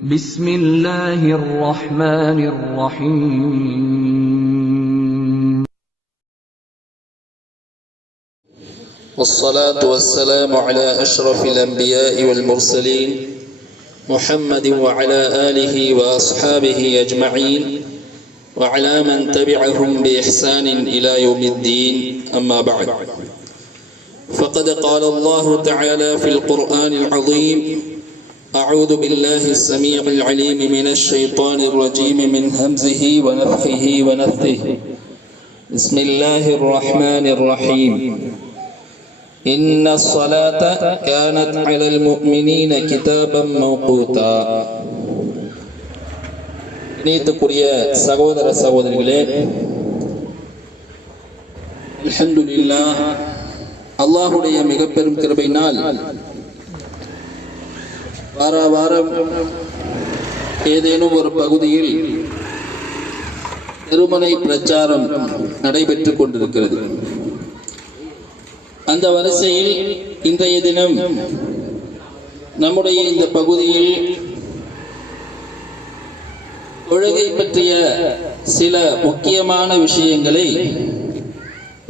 بسم الله الرحمن الرحيم والصلاة والسلام على أشرف الأنبياء والمرسلين محمد وعلى آله وأصحابه أجمعين وعلى من تبعهم بإحسان إلى يوم الدين أما بعد فقد قال الله تعالى في القرآن العظيم أعوذ بالله السميع العليم من الشيطان الرجيم من همزه ونفخه ونفثه بسم الله الرحمن الرحيم إن الصلاة كانت على المؤمنين كتابا موقوتا நீத்துக்குரிய சகோதர சகோதரிகளே, அல்ஹம்துலில்லாஹ், அல்லாஹுடைய மிக பெரும் கிருபையினால் வார வாரம் ஏதேனும் ஒரு பகுதியில் திருமண பிரச்சாரம் நடைபெற்றுக் கொண்டிருக்கிறது. அந்த வரிசையில் இன்றைய தினம் நம்முடைய இந்த பகுதியில் தொழுகை பற்றிய சில முக்கியமான விஷயங்களை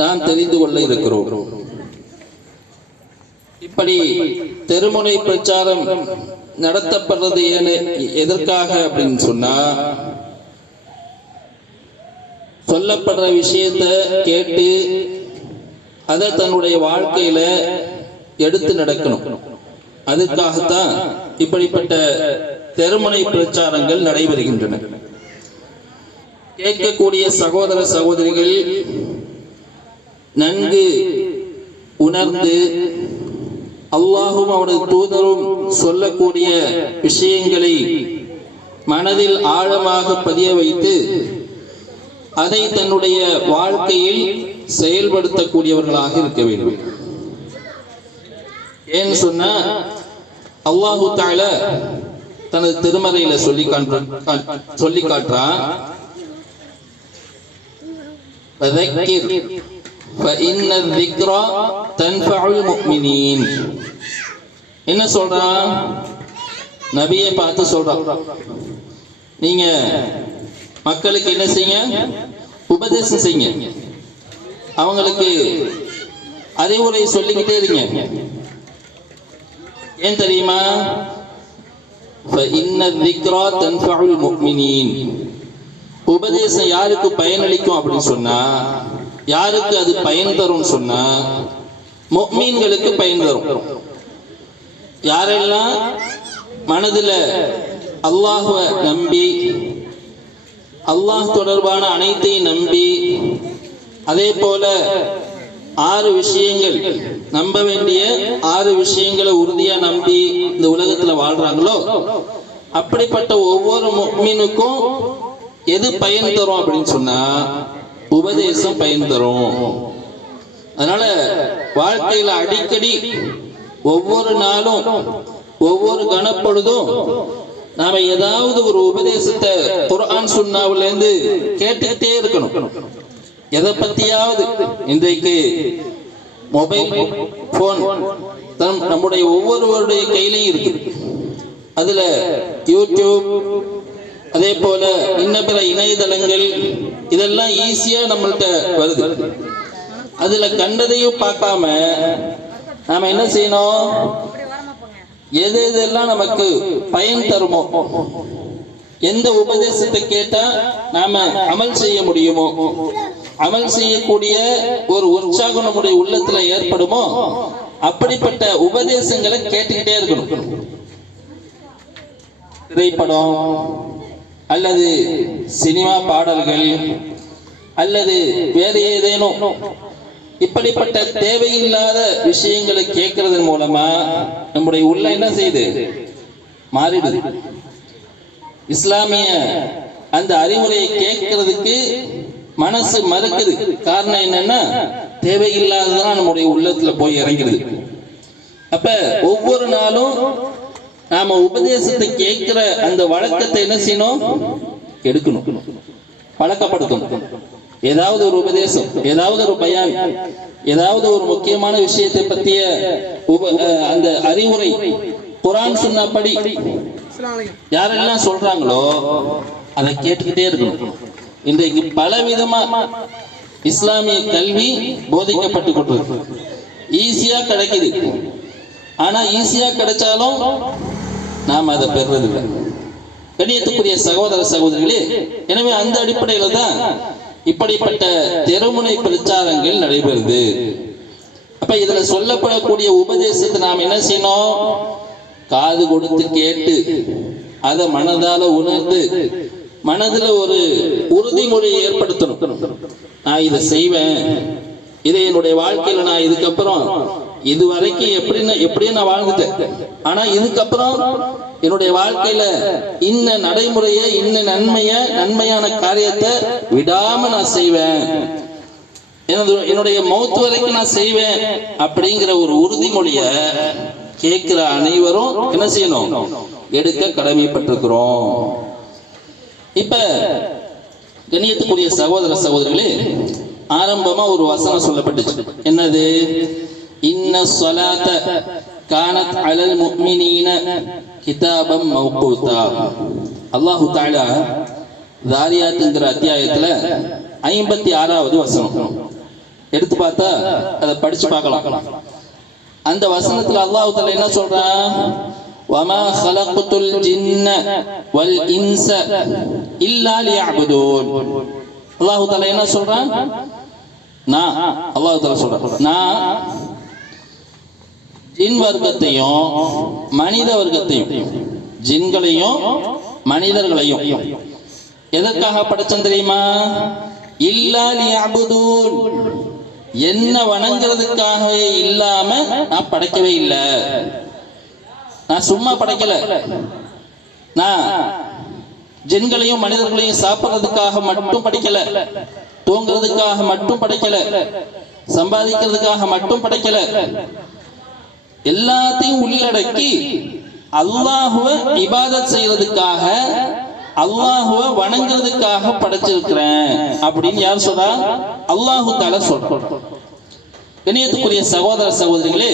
நாம் தெரிந்து கொள்ள இருக்கிறோம். இப்படி தெருமுனை பிரச்சாரம் நடத்தப்படுறது எதற்காக அப்படின்னு சொன்னா, சொல்லப்படுற விஷயத்தை கேட்டு அதை தன்னுடைய வாழ்க்கையில எடுத்து நடக்கணும். அதுக்காகத்தான் இப்படிப்பட்ட தெருமுனை பிரச்சாரங்கள் நடைபெறுகின்றன. கேட்கக்கூடிய சகோதர சகோதரிகள் நன்கு உணர்ந்து அல்லாஹும் அவனது தூதரும் சொல்லக்கூடிய விஷயங்களை மனதில் ஆழமாக பதிய வைத்து அதை தன்னுடைய வாழ்க்கையில் செயல்படுத்தக்கூடியவர்களாக இருக்க வேண்டும். ஏன்னு சொன்னா, அல்லாஹு தஆலா தனது திருமறையில சொல்லி காட்டுறான், ஃபதக்கிர் ஃபஇன்ன الذِّكْرَى تَنْفَعُ الْمُؤْمِنِينَ. என்ன சொல்றான்? நபியை பார்த்து சொல்றான், நீங்க மக்களுக்கு என்ன செய்யுங்க? உபதேசம் செய்யுங்க, அவங்களுக்கு அறிவுரை சொல்லிக்கிட்டே இருங்க. ஏன் தெரியுமா? فَإِنَّ الذِّكْرَى تَنْفَعُ الْمُؤْمِنِينَ. உபதேசம் யாருக்கு பயனளிக்கும் அப்படின்னு சொன்னா, யாருக்கு அது பயன் தரும் சொன்னா, முஃமின்களுக்கு பயன் தரும். யாரெல்லாம் மனதில் அல்லாஹ்வை நம்பி அல்லாஹ் தொடர்பான அனைத்தையும் நம்பி அதே போல 6 விஷயங்கள், நம்ப வேண்டிய 6 விஷயங்களை உறுதியா நம்பி இந்த உலகத்துல வாழ்றாங்களோ, அப்படிப்பட்ட ஒவ்வொரு முஃமினுக்கும் எது பயன் தரும் அப்படின்னு சொன்னா, உபதேசம் பயன் தரும். அதனால வாழ்க்கையில அடிக்கடி ஒவ்வொரு நாளும் ஒவ்வொரு கணப்பொழுதும் நாம ஏதாவது ஒரு உபதேசத்தை குர்ஆன் சுன்னாவுல இருந்து கேட்டுக்கிட்டே இருக்கணும். எதை பத்தியாவது. இன்றைக்கு மொபைல் போன் நம்முடைய ஒவ்வொருவருடைய கையிலையும் இருக்கு. அதுல யூடியூப், அதே போல இன்ன பிற இணையதளங்கள், இதெல்லாம் ஈஸியா நம்மள்கிட்ட வருது. அதுல கண்டதையும் பார்க்காம நாம என்ன செய்யணும்? எது எதெல்லாம் நமக்கு பயன் தருமோ, எந்த உபதேசத்தை கேட்டா நாம அமல் செய்ய முடியுமோ, அமல் செய்யக்கூடிய ஒரு உற்சாகம் நம்முடைய உள்ளத்துல ஏற்படுமோ, அப்படிப்பட்ட உபதேசங்களை கேட்டுக்கிட்டே இருக்கணும். திரைப்படம் அல்லது சினிமா பாடல்கள் அல்லது வேறு ஏதேனும் இப்படிப்பட்ட தேவையில்லாத விஷயங்களை கேட்கறதன் மூலமா நம்முடைய உள்ள என்ன செய்யுது? மாறிடுது. இஸ்லாமிய அந்த அறிவுரையை கேட்கறதுக்கு மனசு மறுக்குது. காரணம் என்னன்னா, தேவையில்லாததான் நம்முடைய உள்ளத்துல போய் இறங்கிடுது. அப்ப ஒவ்வொரு நாளும் நாம உபதேசத்தை கேட்கிற அந்த வழக்கத்தை என்ன செய்யணும்? எடுக்கணும், பழக்கப்படுத்தணும். ஏதாவது ஒரு உபதேசம், ஏதாவது ஒரு பயான், ஏதாவது ஒரு முக்கியமான விஷயத்தை பற்றிய அந்த அறிவுரை குர்ஆன் சுன்னா படி யாரெல்லாம் சொல்றாங்களோ அதை கேட்டுக்கிட்டே இருக்கணும். இன்றைக்கு பலவிதமா இஸ்லாமிய கல்வி போதிக்கப்பட்டு கொண்டிருக்கு. ஈஸியா கிடைக்குது. ஆனா ஈஸியா கிடைச்சாலும் நாம் அதை பெறுறதில்லை. கண்ணியத்துக்குரிய சகோதர சகோதரிகளே, எனவே அந்த அடிப்படையில தான் இப்படிப்பட்ட தெருமுனை பிரச்சாரங்கள் நடைபெறுது. அப்ப இதுல சொல்லப்படக்கூடிய உபதேசத்தை நாம் என்ன செய்யணும்? காது கொடுத்து கேட்டு அதை மனதால உணர்ந்து மனதுல ஒரு உறுதிமொழியை ஏற்படுத்தணும். நான் இதை செய்வேன், இதை என்னுடைய வாழ்க்கையில நான் இதுக்கப்புறம் இதுவரைக்கும் எப்படின்னு நான் வாழ்ந்துட்டேன், ஆனா இதுக்கப்புறம் என்னுடைய வாழ்க்கையில இன்ன நடைமுறைய இன்ன நன்மையான காரியத்தை விடாம நான் செய்வேன், என்னுடைய மௌத்து வரைக்கும் நான் செய்வேன் அப்படிங்கிற ஒரு உறுதிமொழிய கேட்கிற அனைவரும் என்ன செய்யணும்? எடுக்க கடமைப்பட்டிருக்கிறோம். இப்ப கண்ணியத்துக்குரிய சகோதர சகோதரிகளே, ஆரம்பமா ஒரு வசனம் சொல்லப்பட்டுச்சு. என்னது? இன்ன ஸலாத கானத் அலல் முஃமினீன கிதாபம் மௌகூதா. அல்லாஹ் தஆலா தாரியாத்ங்கிற அத்தியாயத்துல 56வது வசனம் எடுத்து பார்த்தா அதை படிச்சு பார்க்கலாம். அந்த வசனத்துல அல்லாஹ் தஆலா என்ன சொல்றான்? வமா خلقத்துல் ஜின்ன வல் இன்ஸ இல்லா லியஅபுதூன். அல்லாஹ் தஆலா என்ன சொல்றான்? அல்லாஹ் தஆலா சொல்றான், நான் ஜின் வர்க்கத்தையும் மனித வர்க்கத்தையும், ஜின்களையும் மனிதர்களையும் எதற்காக படைச்சேன் தெரியுமா? இல்லா லியஅபுதூன், என்ன வணங்குறதுக்காகவே இல்லாம நான் படைக்கவே இல்லை. நான் சும்மா படைக்கல. நான் ஜின்களையும் மனிதர்களையும் சாப்பிடுறதுக்காக மட்டும் படைக்கல, தூங்குறதுக்காக மட்டும் படைக்கல, சம்பாதிக்கிறதுக்காக மட்டும் படைக்கல. எல்லாத்தையும் உள்ளடக்கி அல்லாஹுவை இபாதத் செய்யறதுக்காக, அல்லாஹுவை வணங்குறதுக்காக படைச்சிருக்கிறேன் அப்படின்னு யார் சொல்றா? அல்லாஹு தஆலா சொல்றான். கண்ணியத்துக்குரிய சகோதர சகோதரிகளே,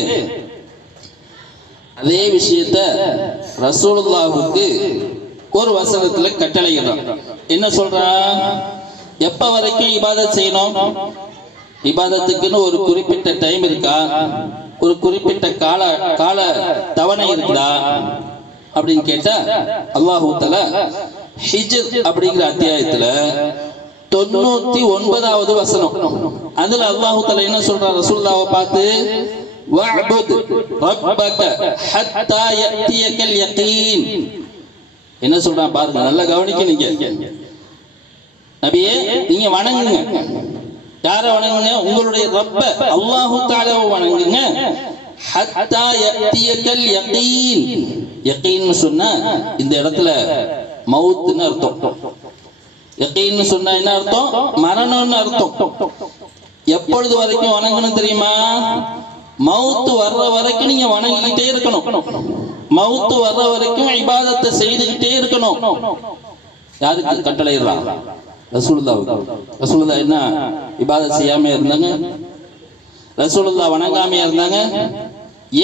அதே விஷயத்த ரசூலுல்லாஹுக்கு ஒரு வசனத்துல கட்டளையிடுறான். என்ன சொல்றா? எப்ப வரைக்கும் இபாதத் செய்யணும்? இபாதத்துக்குன்னு ஒரு குறிப்பிட்ட டைம் இருக்கா? ஒரு குறிப்பிட்ட கால தவணை இருக்குதா அப்படின்னு கேட்டா அல்லாஹ் தஆலா ஹிஜ்ர் அப்படிங்கிற அத்தியாயத்துல 99வது வசனம், அதுல அல்லாஹ் தஆலா என்ன சொல்றார் ரசூலுல்லாஹ்வை பார்த்து? வஅபுத் ரப்பக ஹத்தா யஅதியகல் யகீன். என்ன சொல்றான் பாருங்க, நல்லா கவனிக்கீங்க. நபியே, நீங்க வணங்குங்க. யாரை வணங்குங்க? உங்களுடைய ரப்ப அல்லாஹு தஆலாவை வணங்குங்க. ஹத்தா யஅதியகல் யகீன். யகீன் சொன்னா இந்த இடத்துல மௌத்னு அர்த்தம். யகீன் சொன்னா என்ன அர்த்தம்? மரணம்னு அர்த்தம். எப்பொழுது வரைக்கும் வணங்கணும் தெரியுமா? மௌத்து வர்ற வரைக்கும் நீங்க வணங்கிக்கிட்டே இருக்கணும். மௌத்து வர்ற வரைக்கும் இபாதத்தை செய்துகிட்டே இருக்கணும். யாருக்கு கட்டளையிடுறான்? ரசூலுல்லாஹ். ரசூலுல்லாஹ் என்ன இபாதத் செய்யாம இருந்தாங்க? ரசூலுல்லாஹ் வணங்காம இருந்தாங்க?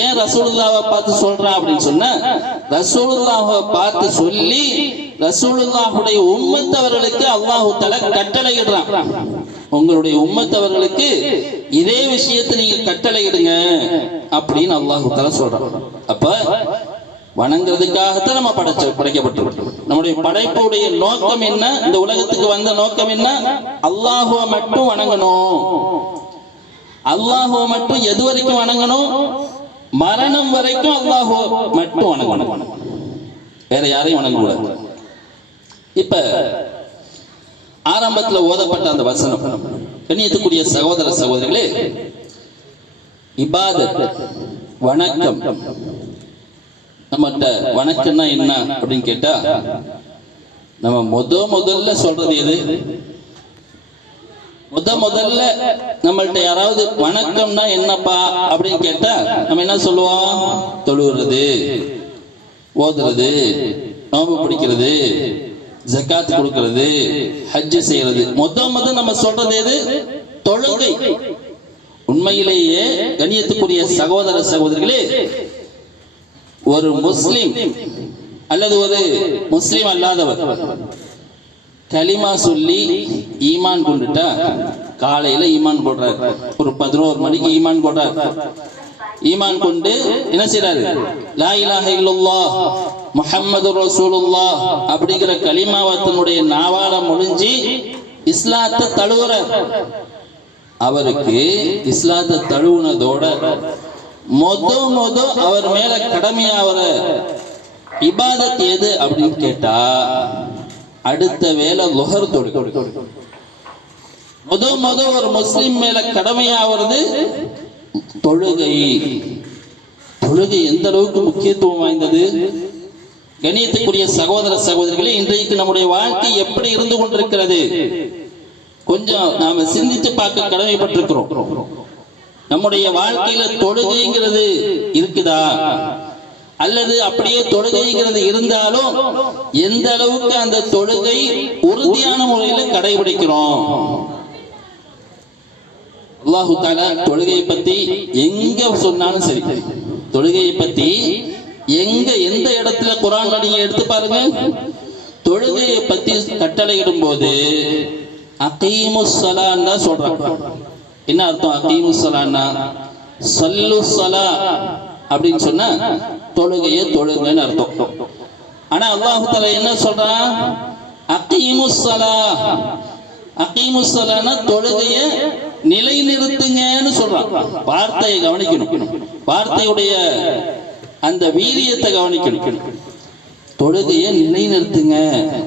ஏன் ரசூலுல்லாஹ்வை பார்த்து சொல்றான் அப்படின்னு சொன்னா, ரசூலுல்லாஹ்வை பார்த்து சொல்லி ரசூலுல்லாஹுடைய உம்மத்தவர்களுக்கு அல்லாஹ் தஆலா கட்டளையிடுறான். உங்களுடைய உம்மத்தவர்களுக்கு இதே விஷயத்தை நீங்க கட்டளையிடுங்க அப்படின்னு அல்லாஹ் தஆலா சொல்றான். அப்ப வணங்குறதுக்காகத்தான் நம்ம படைக்கப்பட்டிருக்கோம். நம்முடைய படைப்புடைய நோக்கம் என்ன? இந்த உலகத்துக்கு வந்த நோக்கம் என்ன? அல்லாஹுவை மட்டும் வணங்கணும். அல்லாஹுவை மட்டும் எது வரைக்கும் வணங்கணும்? மரணம் வரைக்கும் அல்லாஹுவை மட்டும் வணங்கணும். வேற யாரையும் வணங்கக்கூடாது. இப்ப ஆரம்பத்தில் ஓதப்பட்ட அந்த வசனம், கண்ணியத்துக்குரிய சகோதர சகோதரிகளே, இபாதத் வணக்கம். நம்மகிட்ட வணக்கம்னா என்ன அப்படின்னு கேட்டா, நம்ம முதல்ல சொல்றது எது? முதல்ல நம்மள்ட்ட யாராவது வணக்கம்னா என்னப்பா அப்படின்னு கேட்டா நம்ம என்ன சொல்லுவோம்? தொழுகிறது, ஓதுறது, நோன்பு பிடிக்கிறது, ஜகாத் கொடுக்கிறது, ஹஜ் செய்யறது. முதல் நம்ம சொல்றது எது? தொழுகை. உண்மையிலேயே கண்ணியத்துக்குரிய சகோதர சகோதரிகளே, ஒரு முஸ்லிம் அல்லது ஒரு முஸ்லிம் அல்லாதவர் கலிமா சொல்லி ஈமான் கொண்டுட்டா, காலையில ஈமான் கொள்றார், ஒரு 11 மணிக்கு ஈமான் கொள்றார். ஈமான் கொண்டு என்ன செய்யறாரு? லா இலாஹ இல்லல்லாஹ் முஹம்மது ரசூலுல்லாஹ் அப்படிங்கிற கலிமாவத்தினுடைய நாவால முடிஞ்சு இஸ்லாத்தை தழுவுறார். அவருக்கு இஸ்லாத்தை தழுவுனதோட மொத அவர் மேல கடமையாவற இபாதத் எது அப்படின்னு கேட்டா, அடுத்த வேளை லுஹர் தொழுகை. மொத ஒரு முஸ்லிம் மேல கடமையாவது தொழுகை. தொழுகை எந்த அளவுக்கு முக்கியத்துவம் வாய்ந்தது! கணியத்துக்குரிய சகோதர சகோதரிகளே, இன்றைக்கு நம்முடைய வாழ்க்கை எப்படி இருந்து கொண்டிருக்கிறது கொஞ்சம் நாம சிந்தித்து பார்க்க கடமைப்பட்டிருக்கிறோம். நம்முடைய வாழ்க்கையில தொழுகைங்கிறது இருக்குதா, அல்லது அப்படியே தொழுகைங்கிறது இருந்தாலும் எந்த அளவுக்கு அந்த தொழுகை உறுதியான முறையில் கடைபிடிக்கிறோம்? அல்லாஹு தஆலா தொழுகையை பத்தி எங்க சொன்னாலும் சரி, தொழுகையை பத்தி எந்த இடத்துல குர்ஆன்ல நீங்க எடுத்து பாருங்க, தொழுகையை பத்தி கட்டளையிடும் போது அகீமுஸ் ஸலான்னு தான் சொல்றாங்க. என்ன அர்த்தம் அகீமுஸ் ஸலான்னா? ஸல்லு ஸலா அப்படின்னு சொன்னா தொழுகையை தொழுங்கன்னு அர்த்தம். ஆனா அல்லாஹ் தஆலா என்ன சொல்றான்? அகீமுஸ் ஸலா. அகீமுஸ் ஸலானா தொழுகையை நிலைநிறுத்துங்கன்னு சொல்றான். வார்த்தையை கவனிக்கணும், வார்த்தையுடைய அந்த வீரியத்தை கவனிக்கணும். தொழுகையை நிலைநிறுத்துங்க.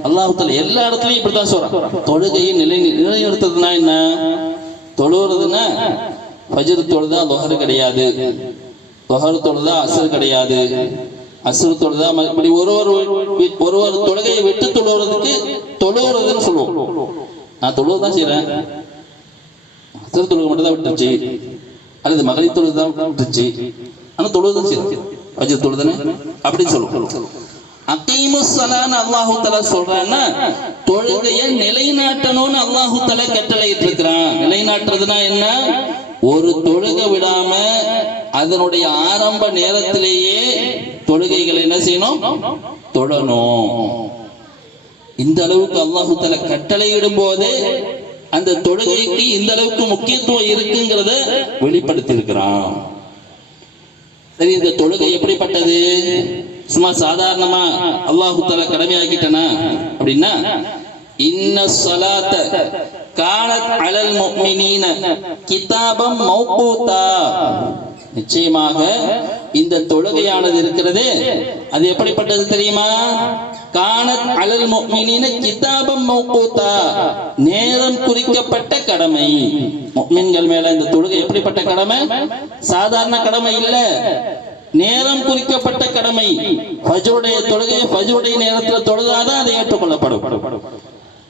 அல்லாஹ் தஆலா எல்லா இடத்துலயும் இப்படிதான் சொல்றான். தொழுகையை நிலைநிறுத்துறதுனா என்ன? தொழுறதுன்னா ஃபஜ்ர் தொழுதா லுஹர் கிடையாது, லுஹர் தொழுதா அஸ்ர் கிடையாது, அஸ்ர் தொழுதா இப்படி ஒருவர் தொழுகையை விட்டு தொழுறதுக்கு தொழுறதுன்னு சொல்லுவோம். நான் தொழுவதான் செய்யறேன், அஸ்ர் தொழுகை மட்டும் தான் விட்டுச்சு, அல்லது மகரிப் தொழுகை தான் விட்டுச்சு, ஆனா தொழுவதான் செய்யறேன், ஃபஜ்ர் தொழுதானே அப்படின்னு சொல்லுவோம். அகீமுஸ் ஸலான்னு அல்லாஹ் தஆலா சொல்றான்னா தொழுகையை நிலைநாட்டணும்னு அல்லாஹ் தஆலா கட்டளையிட்டு இருக்கிறான். நிலைநாட்டுறதுனா என்ன? ஒரு தொழுகை விடாம அதனுடைய ஆரம்ப நேரத்திலேயே தொழுகைகளை என்ன செய்யணும்? தொழணும். இந்த அளவுக்கு அல்லாஹ் தஆலா கட்டளையிடும் போது அந்த தொழுகைக்கு இந்த அளவுக்கு முக்கியத்துவம் இருக்குங்கிறத வெளிப்படுத்தி இருக்கிறான். சரி, இந்த தொழுகை எப்படிப்பட்டது? சும்மா சாதாரணமா அல்லாஹ் தஆலா கடமையாக்கிட்டனா அப்படின்னா, இன்ன ஸலாத்த கானத் அலல் முஃமினீன கிதாபம் மௌகூதா. நிச்சயமாக இந்த தொழுகையானது இருக்கிறது, அது எப்படிப்பட்டது தெரியுமா? கானத் அலல் முஃமினீன கிதாபம் மௌகூதா, நேரம் குறிக்கப்பட்ட கடமை. முஃமின்கள் மேல இந்த தொழுகை எப்படிப்பட்ட கடமை? சாதாரண கடமை இல்ல, நேரம் குறிக்கப்பட்ட கடமை. ஃபஜ்ருடைய தொழுகையை ஃபஜ்ருடைய நேரத்தில் தொழுதாதான் அதை ஏற்றுக்கொள்ளப்படும்.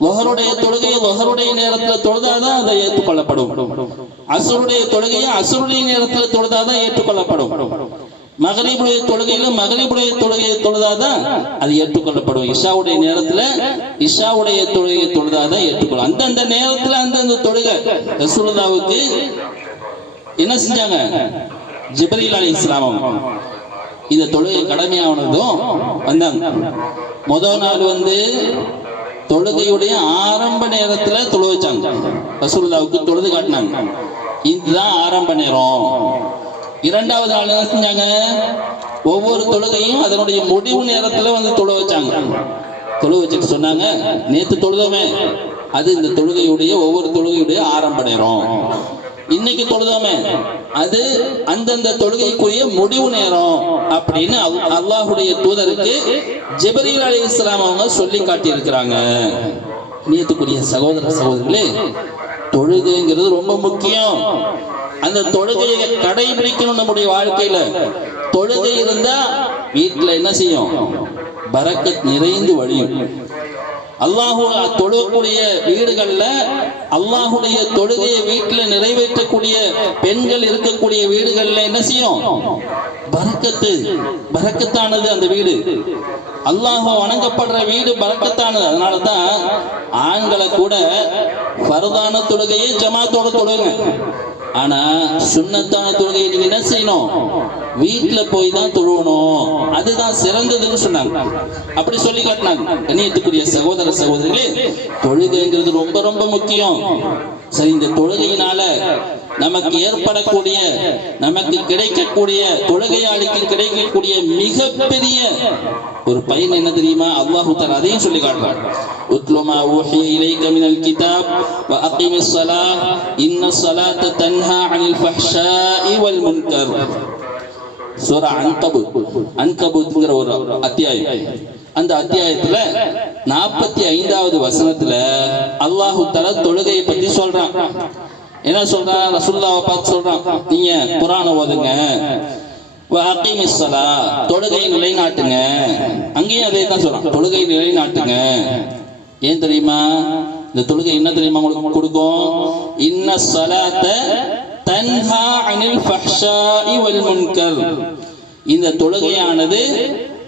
லுஹருடைய தொழுகையை லுஹருடைய நேரத்தில் தொழுதாதான் அதை ஏற்றுக்கொள்ளப்படும். அஸ்ருடைய தொழுகையை அஸ்ருடைய நேரத்தில் தொழுதாதான் ஏற்றுக்கொள்ளப்படும். மகரிபுடைய தொழுகையில மகரிபுடைய தொழுகையை தொழுதாதான் அது ஏற்றுக்கொள்ளப்படும். இஷாவுடைய நேரத்துல இஷாவுடைய தொழுகையை தொழுதாதான் ஏற்றுக்கொள்ளும். அந்தந்த நேரத்துல அந்தந்த தொழுகை ரசூலுல்லாஹ்வுக்கு என்ன செஞ்சாங்க? ஜிப்ரீல் அலைஹிஸ்ஸலாம் இந்த தொழுகை கடமையானதும் வந்தாங்க. முதல் நாள் தொழுகையுடைய ஆரம்ப நேரத்துல தொழு வச்சாங்க, ரசூலுல்லாஹ்வுக்கு தொழுது காட்டினாங்க, இதுதான் ஆரம்ப நேரம். இரண்டாவது நாள் என்ன செஞ்சாங்க? ஒவ்வொரு தொழுகையும் அதனுடைய முடிவு நேரத்துல தொழு வச்சாங்க. தொழு வச்சுட்டு சொன்னாங்க, நேத்து தொழுதோமே அது இந்த தொழுகையுடைய ஒவ்வொரு தொழுகையுடைய ஆரம்ப நேரம். இன்னைக்கு தொழுதோமே அது அந்தந்த தொழுகைக்குரிய முடிவு நேரம் அப்படின்னு அல்லாஹ்வுடைய தூதருக்கு ஜிப்ரீல் அலைஹிஸ்ஸலாம் அவங்க சொல்லி காட்டி இருக்கிறாங்க. நியத்துக்குரிய சகோதர சகோதரிகளே, தொழுகைங்கிறது ரொம்ப முக்கியம். அந்த தொழுகையை கடைபிடிக்கணும் நம்முடைய வாழ்க்கையில. தொழுகை இருந்தா வீட்டுல என்ன செய்யும்? பரக்கத் நிறைந்து வழியும். அல்லாஹ்வுடைய தொழுகக்கூடிய வீடுகள்ல, அல்லாஹ்வுடைய தொழுகையை வீட்டுல நிறைவேற்றக்கூடிய பெண்கள் இருக்கக்கூடிய வீடுகள்ல என்ன செய்யும்? பரக்கத்தானது அந்த வீடு. அல்லாஹ் வணங்கப்படுற வீடு பரக்கத்தானது. அதனாலதான் ஆண்களை கூட ஃபர்தான தொழுகையை ஜமாத்தோட தொழுங்க. ஆனா சுன்னத்தான தொழுகையை நீங்க என்ன செய்யணும்? வீட்டுல போய் தான் தொழுவணும், அதுதான் சிறந்ததுன்னு சொன்னாங்க. அப்படி சொல்லி காட்டினாங்க. கண்ணியத்துக்குரிய சகோதர சகோதரிகளே, தொழுகைங்கிறது ரொம்ப ரொம்ப முக்கியம். சரி, இந்த தொழுகையினால நமக்கு ஏற்படக்கூடிய, நமக்கு கிடைக்கக்கூடிய, தொழுகையாளிக்கு கிடைக்கக்கூடிய மிகப்பெரிய ஒரு பயன் என்ன தெரியுமா? அல்லாஹ் தஆலா அதையும் சொல்லி காட்டுறார். உத்லு மா ஊஹிய இலைக மினல் கிதாப் வ அகீமிஸ் ஸலாத் இன்னஸ் ஸலாத்த தன்ஹா அனில் ஃபஹ்ஷாஇ வல் முன்கர். சூரா அன்கபூத்ங்கிற ஒரு அத்தியாயம். அந்த அத்தியாயத்துல 45வது வசனத்துல அல்லாஹ் தஆலா தொழுகையை பத்தி சொல்றான். என்ன சொல்றான்? ரசூலுல்லாஹ்வை பார்த்து சொல்றான், நீங்க குர்ஆனை ஓதுங்க, வஅகீமிஸ் ஸலாத், தொழுகையை நிலைநாட்டுங்க. அங்கேயும் அதே தான் சொல்றான், தொழுகையை நிலைநாட்டுங்க. ஏன் தெரியுமா? இந்த தொழுகை என்ன தெரியுமா உங்களுக்கு கொடுக்கும்? இன்னஸ் ஸலாத்த தன்ஹா அனில் ஃபஹ்ஷாஇ வல் முன்கர். இந்த தொழுகையானது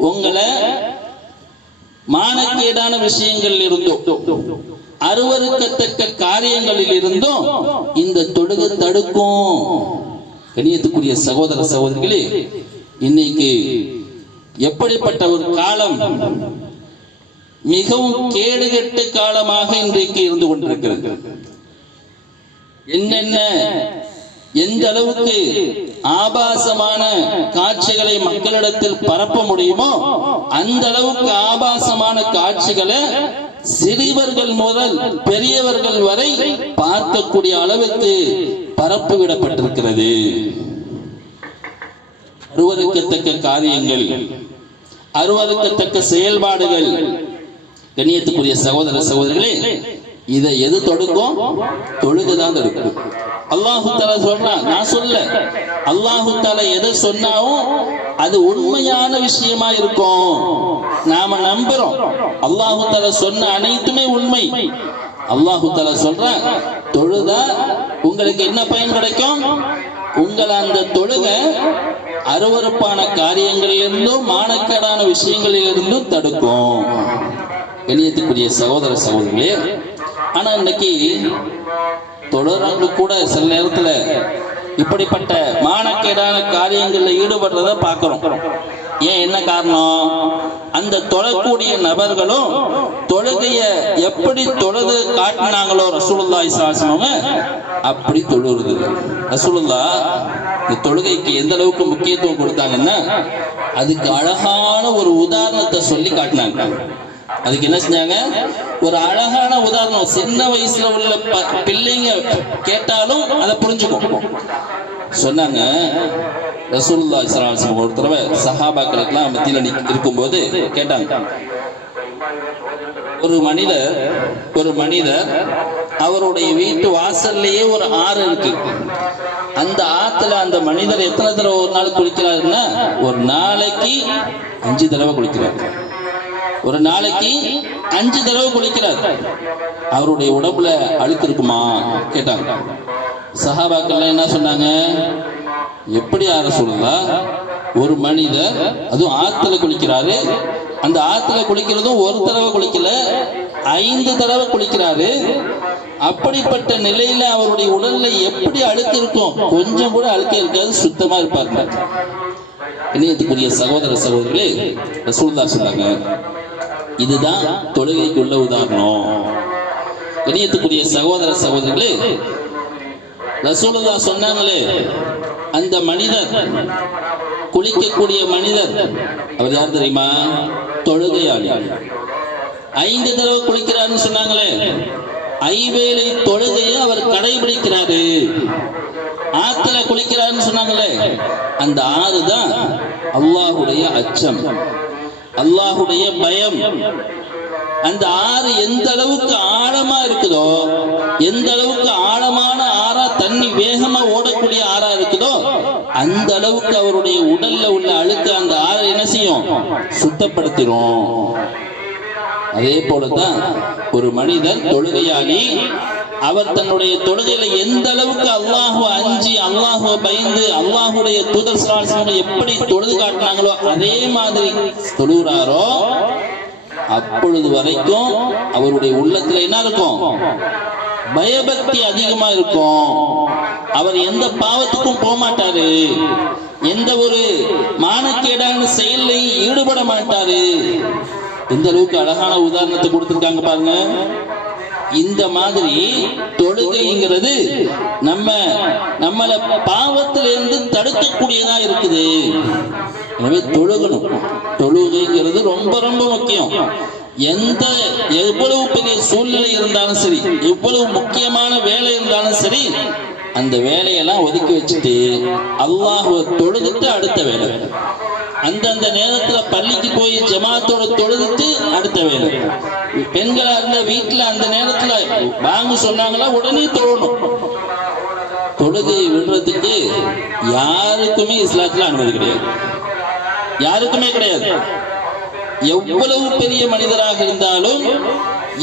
உங்களை மானக்கேடான விஷயங்களில் இருந்தும் அருவருக்கத்தக்க காரியங்களில் இருந்தும் இந்த தொழுகை தடுக்கும். கண்ணியத்துக்குரிய சகோதர சகோதரிகளே, இன்னைக்கு எப்படிப்பட்ட ஒரு காலம், மிகவும் கேடுகெட்ட காலமாக இன்றைக்கு இருந்து கொண்டிருக்கிறது. என்னென்ன எந்த அளவுக்கு ஆபாசமான காட்சிகளை மக்களிடத்தில் பரப்ப முடியுமோ அந்த அளவுக்கு ஆபாசமான காட்சிகளை சிறியவர்கள் முதல் பெரியவர்கள் வரை பார்க்கக்கூடிய அளவுக்கு பரப்பு விடப்பட்டிருக்கிறது. அருவருக்கத்தக்க காரியங்கள், அருவருக்கத்தக்க செயல்பாடுகள். கண்ணியத்துக்குரிய சகோதர சகோதரிகளே, இதை எது தடுக்கும்? தொழுகைதான் தடுக்கும். அல்லாஹு தஆலா சொல்றான், நான் சொல்ல, அல்லாஹு தஆலா எதை சொன்னாவும் அது உண்மையான விஷயமா இருக்கும். நாம நம்புறோம், அல்லாஹு தஆலா சொன்ன அனைத்துமே உண்மை. அல்லாஹு தஆலா சொல்றான், தொழுதா உங்களுக்கு என்ன பயன் கிடைக்கும்? உங்களை அந்த தொழுகை அருவருப்பான காரியங்களிலிருந்தும் மானக்கேடான விஷயங்களிலிருந்தும் தடுக்கும். கண்ணியத்துக்குரிய சகோதர சகோதரிகளே, ஆனா இன்னைக்கு தொழுறவங்க கூட சில நேரத்துல இப்படிப்பட்ட மானக்கேடான காரியங்கள்ல ஈடுபடுறத பார்க்கிறோம். ஏன், என்ன காரணம்? அந்த தொழக்கூடிய நபர்களும் தொழுகைய எப்படி தொழுது காட்டினாங்களோ ரசூலுல்லாஹி ஸல்லல்லாஹு அலைஹி வஸல்லம் அப்படி தொழுறது. ரசூலுல்லாஹ் இந்த தொழுகைக்கு எந்த அளவுக்கு முக்கியத்துவம் கொடுத்தாங்கன்னா அதுக்கு அழகான ஒரு உதாரணத்தை சொல்லி காட்டினாங்க. அதுக்கு என்ன செஞ்சாங்க? ஒரு அழகான உதாரணம், சின்ன வயசுல உள்ள பிள்ளைங்க கேட்டாலும் அதை புரிஞ்சுக்கும். சொன்னாங்க, ரசூலுல்லாஹி ஸல்லல்லாஹு அலைஹி வஸல்லம் ஒரு தடவை சஹாபாக்களுக்கெல்லாம் மத்தியில இருக்கும்போது கேட்டாங்க, ஒரு மனிதர் அவருடைய வீட்டு வாசல்லையே ஒரு ஆறு இருக்கு. அந்த ஆத்துல அந்த மனிதர் எத்தனை தடவை ஒரு நாள் குளிக்கிறாருன்னா, ஒரு நாளைக்கு 5 தடவை குளிக்கிறார். ஒரு நாளைக்கு 5 தடவை குளிக்கிறார். அவருடைய உடம்புல அழுக்கு இருக்குமா கேட்டாங்க. சஹாபாக்கள்லாம் என்ன சொன்னாங்க? எப்படி யார சொல்லலாம்? ஒரு மனிதர் அதுவும் ஆத்துல குளிக்கிறாரு, அந்த ஆத்துல குளிக்கிறதும் ஒரு தடவை குளிக்கல, 5 தடவை குளிக்கிறாரு. அப்படிப்பட்ட நிலையில அவருடைய உடல்ல எப்படி அழுக்கு இருக்கும்? கொஞ்சம் கூட அழுக்கு இருக்காது, சுத்தமா இருப்பாங்க. இணையத்துக்குரிய சகோதர சகோதரிகளே, ரசூலுல்லாஹ் சொன்னாங்க, இதுதான் தொழுகைக்கு உள்ள உதாரணம். இணையத்துக்குரிய சகோதர சகோதரிகளே, ரசூலுல்லாஹ் சொன்னாங்களே, அந்த மனிதர், குளிக்கக்கூடிய மனிதர், அவர் யார் தெரியுமா? தொழுகையாளி. 5 தடவை குளிக்கிறாருன்னு சொன்னாங்களே, 5 வேளை தொழுகையை அவர் கடைபிடிக்கிறாரு. ஆத்துல குளிக்கிறாருன்னு சொன்னாங்களே, அந்த ஆறு தான் அல்லாஹ்வுடைய அச்சம், அல்லாஹ்வுடைய பயம். அந்த ஆறு எந்த அளவுக்கு ஆழமா இருக்குதோ, எந்த அளவுக்கு ஆழமான ஆறா, தண்ணி வேகமா ஓடக்கூடிய ஆறா இருக்குதோ, அந்த அளவுக்கு அவருடைய உடல்ல உள்ள அழுக்கு அந்த ஆறு என்ன செய்யும்? சுத்தப்படுத்திடும். அதே போலதான் ஒரு மனிதர் தொழுகையாளி, அவர் தன்னுடைய தொழுகையில எந்த அளவுக்கு அல்லாஹ்வை அஞ்சி, அல்லாஹ்வை பயந்து, அல்லாஹ்வுடைய தூதர் ஸல்லல்லாஹு அலைஹி வஸல்லம் எப்படி தொழுது காட்டினாங்களோ அதே மாதிரி தொழுகிறாரோ, அப்பொழுது வரைக்கும் அவருடைய உள்ளத்துல என்ன இருக்கும்? பயபக்தி அதிகமா இருக்கும். அவர் எந்த பாவத்துக்கும் போக மாட்டாரு, எந்த ஒரு மானக்கேடான செயலையும் ஈடுபட மாட்டாரு. இந்த அளவுக்கு அழகான உதாரணத்தை கொடுத்திருக்காங்க பாருங்க. இந்த மாதிரி தொழுகைங்கிறது நம்மள பாவத்திலிருந்து தடுக்கக்கூடியதா இருக்குது. எனவே தொழுகணும். தொழுகைங்கிறது ரொம்ப ரொம்ப முக்கியம். எவ்வளவு பெரிய சூழ்நிலை இருந்தாலும் சரி, எவ்வளவு முக்கியமான வேலை இருந்தாலும் சரி, அந்த வேலையெல்லாம் ஒதுக்கி வச்சுட்டு அல்லாஹ்வை தொழுதுட்டு அடுத்த வேலை, அந்தந்த நேரத்துல பள்ளிக்கு போய் ஜமாத்தோட தொழுதுட்டு அடுத்த வேலை. பெண்களா இருந்த வீட்டுல அந்த நேரத்துல வாங்க சொன்னாங்களா உடனே தொழணும். தொழுகையை விடுறதுக்கு யாருக்குமே இஸ்லாத்துல அனுமதி கிடையாது, யாருக்குமே கிடையாது. எவ்வளவு பெரிய மனிதராக இருந்தாலும்,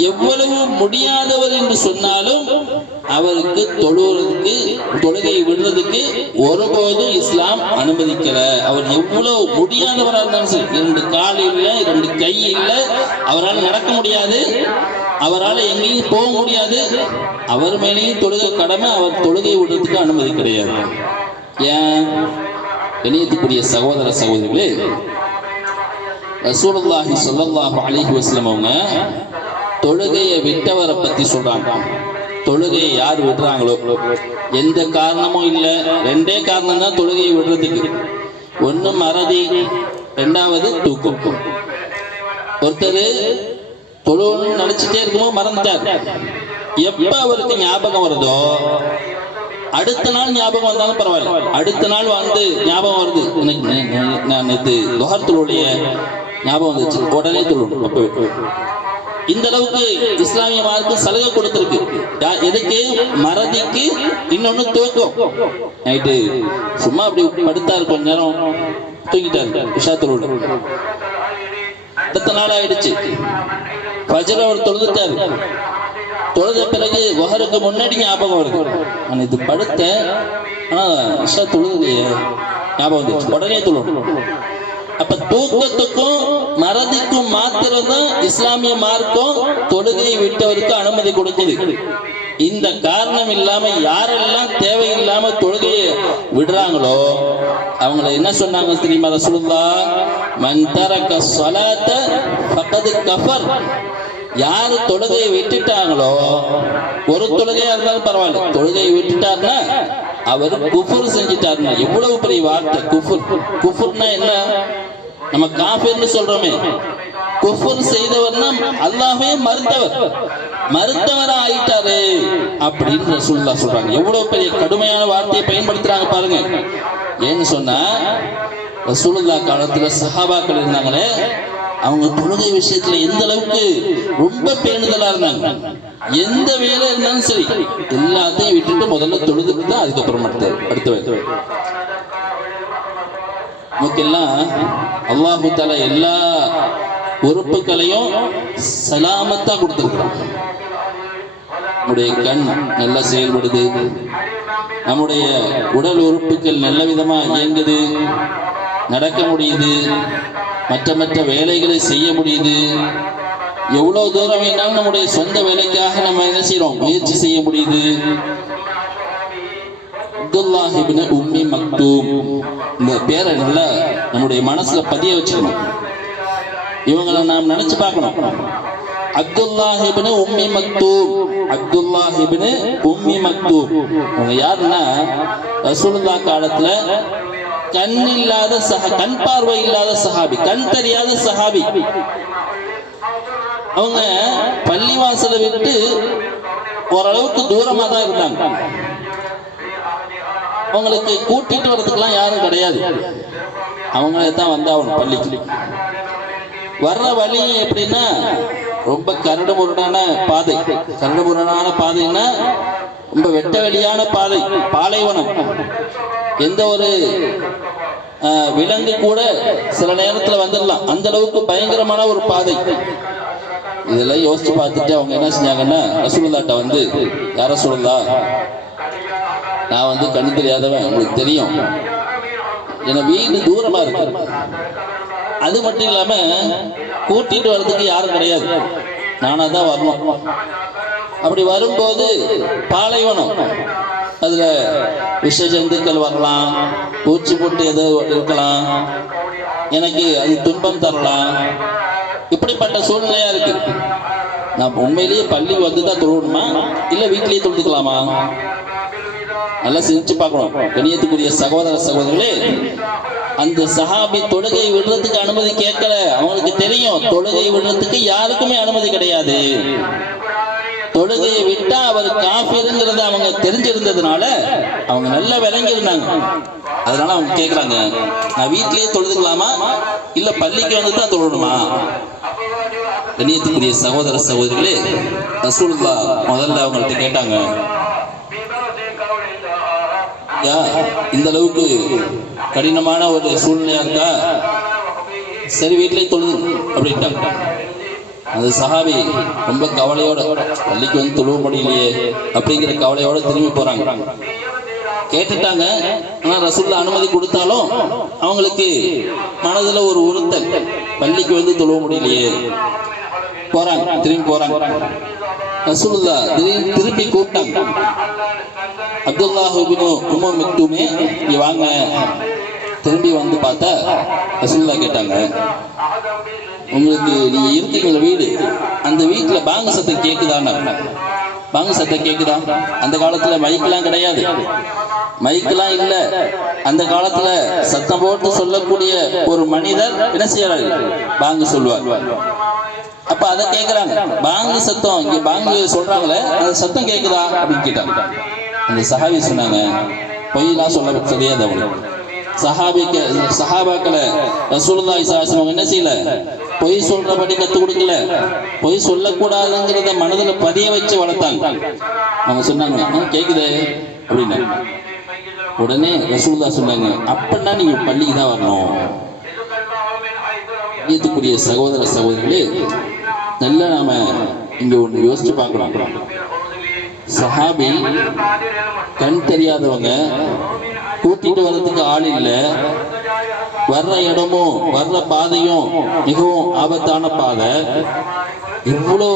எவ்வளவு முடியாதவர் என்று சொன்னாலும், அவருக்கு தொழுகையை விடுறதுக்கு ஒருபோதும் இஸ்லாம் அனுமதிக்கல. அவர் எவ்வளவு முடியாதவராக இருந்தாலும் சரி, 2 கால் இல்லை, 2 கை இல்லை, அவரால் நடக்க முடியாது, அவரால் எங்கேயும் போக முடியாது, அவர் மேலேயும் தொழுகை கடமை. அவர் தொழுகை விடுறதுக்கு அனுமதி கிடையாது. ஏன்? இணையத்துக்குரிய சகோதர சகோதரிகளே, ரசூலுல்லாஹி ஸல்லல்லாஹு அலைஹி வஸல்லம் அவங்க தொழுகையை விட்டவரை பத்தி சொல்றாங்க. தொழுகையை யார் விடுறாங்களோ, எந்த காரணமும் இல்லை, 2 காரணம் தான் தொழுகையை விடுறதுக்கு. ஒன்று மறதி, 2வது தூக்கம். ஒருத்தர் தொழுன்னு நினைச்சிட்டே இருக்கும்போது மறந்துட்டார். எப்ப அவருக்கு ஞாபகம் வருதோ, அடுத்த நாள் ஞாபகம் வந்தாலும் பரவாயில்ல, அடுத்த நாள் வந்து ஞாபகம் வருது, எனக்கு நான் நேற்று துஹர் தொழுடைய ஞாபகம் வந்துச்சு, உடனே தொழணும். அப்போ இந்த அளவுக்கு இஸ்லாமிய மார்க்கம் சலுகை கொடுத்திருக்கு. எதுக்கு? மறதிக்கு. இன்னொன்னு தூக்கம். நைட்டு சும்மா அப்படி படுத்தாரு, கொஞ்ச நேரம் தூங்கிட்டாரு, இஷா தொழுது, அடுத்த நாள் ஆயிடுச்சு, ஃபஜ்ர் அவர் தொழுதுட்டாரு, தொழுத பிறகு வஹருக்கு முன்னாடி ஞாபகம் வருது, நான் இது படுத்தேன், ஆனா இஷா தொழுதுலையே, ஞாபகம் வந்துச்சு, உடனே தொழணும். அப்ப தூக்கத்துக்கும் மறதிக்கும் மாத்திரம் தான் இஸ்லாமிய மார்க்கம் தொழுகையை விட்டவருக்கு அனுமதி கொடுக்குது. இந்த காரணம் இல்லாம யாரெல்லாம் தேவையில்லாம தொழுகையை விடுறாங்களோ அவங்கள என்ன சொன்னாங்க தெரியுமா ரசூலுல்லாஹ்? மன் தரக ஸலாத்த ஃபகத் கஃபர். யாரு தொழுகையை விட்டுட்டாங்களோ, ஒரு தொழுகையா இருந்தாலும் பரவாயில்ல, தொழுகையை விட்டுட்டாருன்னா அவர் குஃபர் செஞ்சிட்டாருன்னா. எவ்வளவு பெரிய வார்த்தை குஃபர். குஃபர்னா என்ன? நம்ம காஃபிர்னு சொல்றோமே, குஃபர் செய்தவர்னா அல்லாஹ்வே மறுத்தவரா ஆயிட்டாரு அப்படின்னு ரசூலுல்லாஹ் சொல்றாங்க. எவ்வளவு பெரிய கடுமையான வார்த்தையை பயன்படுத்துறாங்க பாருங்க. ஏன்னு சொன்னா, ரசூலுல்லாஹ் காலத்துல சஹாபாக்கள் இருந்தாங்களே, அவங்க தொழுகை விஷயத்துல எந்த அளவுக்கு ரொம்ப பேணுதலா இருந்தாங்க. எந்த வேலை இருந்தாலும் சரி, எல்லாத்தையும் விட்டுட்டு முதல்ல தொழுதுட்டு தான் அதுக்கப்புறம் அடுத்த வேலை. நமக்கெல்லாம் அல்லாஹு தஆலா எல்லா உறுப்புகளையும் சலாமத்தா கொடுத்திருக்கிறான். நம்முடைய கண் நல்லா செயல்படுது, நம்முடைய உடல் உறுப்புகள் நல்ல விதமா இயங்குது, நடக்க முடியுது, மற்ற வேலைகளை செய்ய முடியுது. எவ்வளவு தூரம் வேணாலும் நம்முடைய சொந்த வேலைக்காக நம்ம என்ன செய்யறோம், முயற்சி செய்ய முடியுது. அப்துல்லாஹ் இப்னு உம்மி மக்தூம், இந்த பேரை நல்லா நம்முடைய மனசுல பதிய வச்சுக்கணும். இவங்களை நாம் நினைச்சு பார்க்கணும். அப்துல்லாஹ் இப்னு உம்மி மக்தூம், அப்துல்லாஹ் இப்னு உம்மி மக்தூம் அவங்க யாருன்னா, ரசூலுல்லாஹ் காலத்துல கண் பார்வை இல்லாத சஹாபி, கண் தெரியாத சஹாபி. அவங்க பள்ளிவாசலை விட்டு ஓரளவுக்கு தூரமா தான் இருந்தாங்க. அவங்களுக்கு கூட்டிட்டு வர்றதுக்கெல்லாம் யாரும் கிடையாது, அவங்களே தான் வந்தாகணும் பள்ளிக்கு. வர்ற வழி எப்படின்னா ரொம்ப கரடு முரடான பாதை. கரடு முரடான பாதைன்னா ரொம்ப வெட்ட வெளியான பாதை, பாலைவனம். எந்த ஒரு விலங்கு கூட சில நேரத்துல வந்துடலாம், அந்த அளவுக்கு பயங்கரமான ஒரு பாதை. இதெல்லாம் யோசிச்சு பார்த்துட்டு அவங்க என்ன செஞ்சாங்கன்னா, ரசூலுல்லாஹ்ட்ட வந்து, யார் ரசூலுல்லாஹ், நான் வந்து கண்ணு தெரியாதவன், உங்களுக்கு தெரியும், என வீடு தூரமா இருக்கு, அது மட்டும் இல்லாம கூட்டிட்டு வர்றதுக்கு யாரும் கிடையாது, நானா தான் வரணும். அப்படி வரும்போது பாலைவனம், அதுல விஷ ஜந்துக்கள் வரலாம், பூச்சி போட்டு ஏதோ இருக்கலாம், எனக்கு அது துன்பம் தரலாம். இப்படிப்பட்ட சூழ்நிலையா இருக்கு. நான் உண்மையிலேயே பள்ளி வந்துதான் தொழுவணுமா இல்ல வீட்டிலேயே தொழுதுக்கலாமா? நல்லா சிரிச்சு பார்க்கணும். கண்ணியத்துக்குரிய சகோதர சகோதரிகளே, அந்த சஹாபி தொழுகை விடுறதுக்கு அனுமதி கேட்கல. அவங்களுக்கு தெரியும் தொழுகை விடுறதுக்கு யாருக்குமே அனுமதி கிடையாது. தொழுகையை விட்டா அவர் காஃபிருங்கிறத அவங்க தெரிஞ்சிருந்ததுனால அவங்க நல்லா விளங்கி இருந்தாங்க. அதனால அவங்க கேட்கறாங்க, நான் வீட்டிலேயே தொழுதுக்கலாமா இல்ல பள்ளிக்கு வந்து தான் தொழணுமா? கண்ணியத்துக்குரிய சகோதர சகோதரிகளே, ரசூலுல்லாஹ் முதல்ல அவங்கள்ட்ட கேட்டாங்க, இந்த அளவுக்கு கடினமான ஒரு சூழ்நிலையா இருக்கா, சரி வீட்டிலே தொழுது அப்படின்ட்டாங்க. அந்த சஹாபி ரொம்ப கவலையோட, பள்ளிக்கு வந்து தொழுவ முடியலையே அப்படிங்கிற கவலையோட திரும்பி போறாங்க. கேட்டுட்டாங்க, ஆனா ரசூலுல்லாஹ் அனுமதி கொடுத்தாலும் அவங்களுக்கு மனதுல ஒரு உறுத்தல், பள்ளிக்கு வந்து தொழுவ முடியலையே. போறாங்க, திரும்பி போறாங்க. ரசூலுல்லாஹ் திருப்பி கூப்பிட்டாங்க, அப்துல்லாஹ் இப்னு உம்மு மக்தூமே இங்க வாங்க. திரும்பி வந்து பார்த்தா ரசூலுல்லாஹ் கேட்டாங்க, உங்களுக்கு நீங்க இருக்கீங்கள வீடு, அந்த வீட்டுல பாங்கு சத்தம் கேக்குதான்னு. பாங்கு சத்தம் கேக்குதா? அந்த காலத்துல மைக்கெல்லாம் கிடையாது, மைக்கெல்லாம் இல்ல. அந்த காலத்துல சத்தம் போட்டு சொல்லக்கூடிய ஒரு மனிதர் என்ன செய்யறாரு? பாங்கு சொல்லுவார். அப்ப அதை கேக்குறாங்க, பாங்கு சத்தம் இங்க பாங்கு சொல்றாங்களே, அந்த சத்தம் கேக்குதா அப்படின்னு கேட்டாங்க. அந்த சஹாபி சொன்னாங்க, பொய்யெல்லாம் சொல்ல தெரியாது அவங்களுக்கு. சஹாபாக்களை ரசூலுல்லாஹி ஸல்லல்லாஹு அலைஹி வஸல்லம் என்ன செய்யல? பொய் சொல்றபடி கத்து கொடுக்கல, பொய் சொல்லக்கூடாதுங்கிறத மனதில் பதிய வச்சு வளர்த்தாங்க. அவங்க சொன்னாங்க, கேக்குதே அப்படின்னு. உடனே ரசூலுல்லாஹ் சொன்னாங்க, அப்படின்னா நீங்க பள்ளிக்கு தான் வரணும். ஈத்துக்குரிய சகோதர சகோதரிகளே, நல்லா நாம இங்க ஒண்ணு யோசிச்சு பார்க்கணும். சஹாபி கண் தெரியாதவங்க, கூட்டிட்டு வர்றதுக்கு ஆள் இல்லை, வர்ற இடமும் வர்ற பாதையும் மிகவும் ஆபத்தான பாதை. இவ்வளோ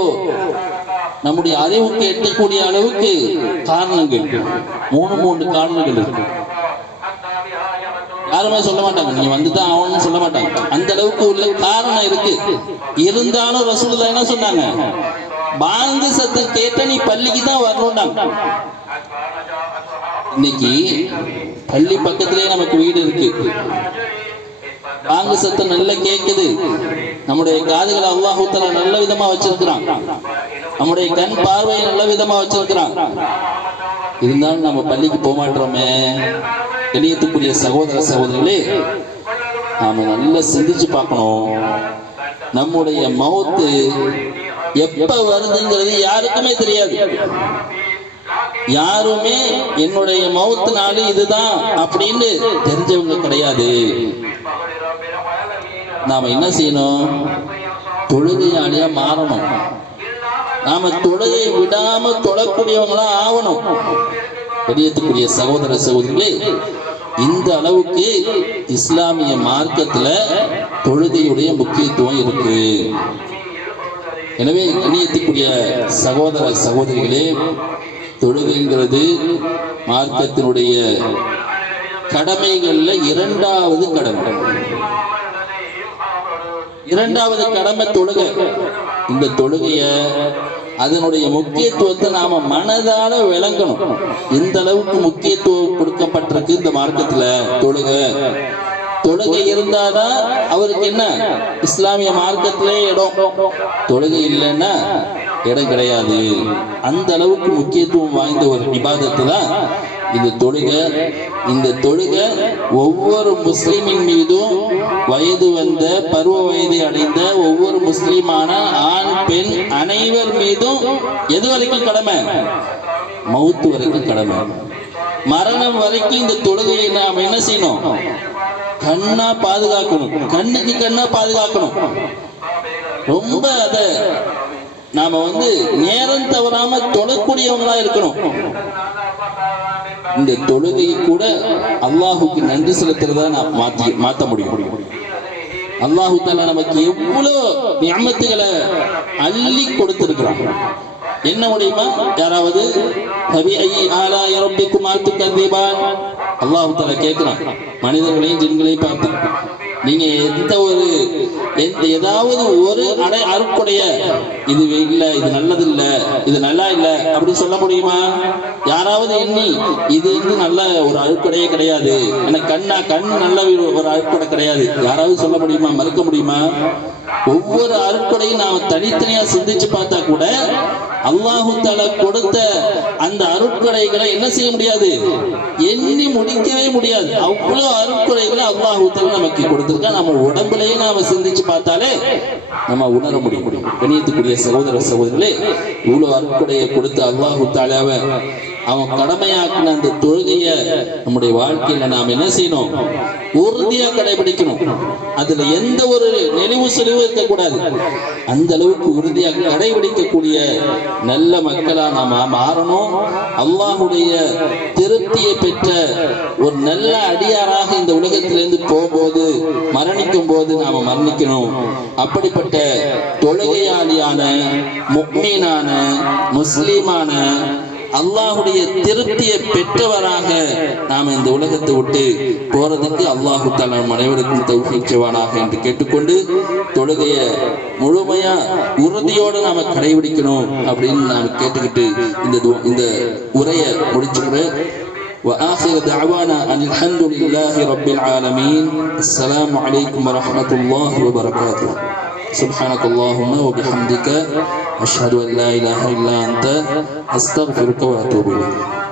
நம்முடைய அறிவுக்கு எட்டக்கூடிய அளவுக்கு காரணங்கள், மூன்று காரணங்கள் இருக்கு. யாருமே சொல்ல மாட்டாங்க, நீங்க வந்துதான் ஆகணும்னு சொல்ல மாட்டாங்க. அந்த அளவுக்கு உள்ள காரணம் இருக்கு. இருந்தாலும் ரசூலுல்லாஹ் என்ன சொன்னாங்க? பாங்கு சத்தம் கேட்ட நீ பள்ளிக்கு தான் வரணும்னாங்க. இன்னைக்கு பள்ளி பக்கத்திலேயே நமக்கு வீடு இருக்கு, பாங்கு சத்தம் நல்லா கேட்குது, நம்முடைய காதுகளை அல்லாஹ் தஆலா நல்ல விதமா வச்சிருக்கிறான், நம்முடைய கண் பார்வையை நல்ல விதமா வச்சிருக்கிறான். இருந்தாலும் நம்ம பள்ளிக்கு போக மாட்டோமே. கண்ணியத்துக்குரிய சகோதர சகோதரிகளே, நாம நல்லா சிந்திச்சு பார்க்கணும். நம்முடைய மௌத்து எப்ப வருதுங்கிறது யாருக்குமே தெரியாது. யாருமே என்னுடைய மௌத்து நாள் இதுதான் அப்படின்னு தெரிஞ்சவங்க கிடையாது. நாம என்ன செய்யணும்? தொழுகையாளியா மாறணும். நாம தொழுகை விடாம தொழக்கூடியவங்களா ஆகணும். கண்ணியத்துக்குரிய சகோதர சகோதரிகளே, இந்த அளவுக்கு இஸ்லாமிய மார்க்கத்துல தொழுகையுடைய முக்கியத்துவம் இருக்கு. எனவே கண்ணியத்துக்குரிய சகோதர சகோதரிகளே, தொழுகைங்கிறது மார்க்கத்தினுடைய கடமைகள்ல இரண்டாவது கடமை. இரண்டாவது கடமை தொழுகை. இந்த தொழுகைய அதனுடைய முக்கியத்துவத்தை நாம மனதால விளங்கணும். இந்த அளவுக்கு முக்கியத்துவம் கொடுக்கப்பட்டிருக்கு இந்த மார்க்கத்துல. தொழுகை இருந்தாதான் அவருக்கு என்ன இஸ்லாமிய மார்க்கத்திலே இடம். தொழுகை இல்லைன்னா இடம் கிடையாது. அந்த அளவுக்கு முக்கியத்துவம் வாய்ந்த ஒரு இபாதத்து தான் இந்த தொழுகை. இந்த தொழுகை ஒவ்வொரு முஸ்லிமின் மீதும் வயது வந்த பருவ வயதை அடைந்த ஒவ்வொரு முஸ்லிமான ஆண் பெண் அனைவர் மீதும் எது வரைக்கும் கடமை? மௌத்து வரைக்கும் கடமை. மரணம் வரைக்கும் இந்த தொழுகையை நாம் என்ன செய்யணும்? கண்ணா பாதுகாக்கணும், கண்ணுக்கு கண்ணா பாதுகாக்கணும். ரொம்ப அத நாம நேரம் தவறாம தொழக்கூடியவங்களா இருக்கணும். இந்த தொழுகை கூட அல்லாஹுக்கு நன்றி செலுத்துறதா நாம் மாற்ற முடியும். அல்லாஹு தஆலா நமக்கு எவ்வளவு நிஅமத்துகளை அள்ளி கொடுத்திருக்கிறான், என்ன முடியுமா? யாராவது அல்லாஹ் தஆலா கேட்கிறான் மனிதர்களையும் ஜின்களையும் பார்த்து, நீங்க ஏதாவது ஒரு அருட்கொடைய இது இல்ல, இது நல்லது இல்ல, இது நல்லா இல்ல அப்படி சொல்ல முடியுமா? யாராவது எண்ணி இது நல்ல ஒரு அருட்கொடையே கிடையாது, எனக்கு கண் நல்ல ஒரு அருட்கொடை கிடையாது, யாராவது சொல்ல முடியுமா? மறுக்க முடியுமா? ஒவ்வொரு அருட்கொடையும் நாம தனித்தனியா சிந்திச்சு பார்த்தா கூட அல்லாஹு தஆலா கொடுத்த அந்த அருட்கொடைகளை என்ன செய்ய முடியாது, எண்ணி முடிக்கவே முடியாது. அவ்வளவு அருட்கொடைகளை அல்லாஹு தஆலா நமக்கு கொடுத்திருக்கா. நம்ம உடம்புலயே நாம சிந்திச்சு பார்த்தாலே நம்ம உணர முடியும். கண்ணியத்துக்குரிய சகோதர சகோதரிகளே, இவ்வளவு அருட்கொடையை கொடுத்த அல்லாஹு தஆலாவை அவன் கடமையாக்கின அந்த தொழுகைய நம்முடைய வாழ்க்கையில நாம் என்ன செய்யணும்? உறுதியா கடைபிடிக்கணும். அதுல எந்த ஒரு நெளிவு சுழிவு இருக்கக்கூடாது. அந்த அளவுக்கு உறுதியா கடைபிடிக்கக்கூடிய நல்ல மக்களா நாம மாறணும். அல்லாஹுடைய திருப்தியை பெற்ற ஒரு நல்ல அடியாராக இந்த உலகத்திலிருந்து போகும்போது, மரணிக்கும் போது நாம மரணிக்கணும். அப்படிப்பட்ட தொழுகையாளியான, முஃமினான, முஸ்லிமான, அல்லாஹுடைய திருப்தியை பெற்றவராக நாம் இந்த உலகத்தை விட்டு போறதுக்கு அல்லாஹு தஆலா அனைவருக்கும் தௌஃபீக் செய்வானாக என்று கேட்டுக்கொண்டு, தொழுகையை முழுமையா உறுதியோடு நாம கடைபிடிக்கணும் அப்படின்னு நான் கேட்டுக்கிட்டு இந்த உரையை முடிச்சுக்கிறேன். وآخر دعوانا أن الحمد لله رب العالمين. السلام عليكم ورحمة الله وبركاته. سبحانك اللهم وبحمدك أشهد أن لا إله إلا أنت أستغفرك وأتوب إليك.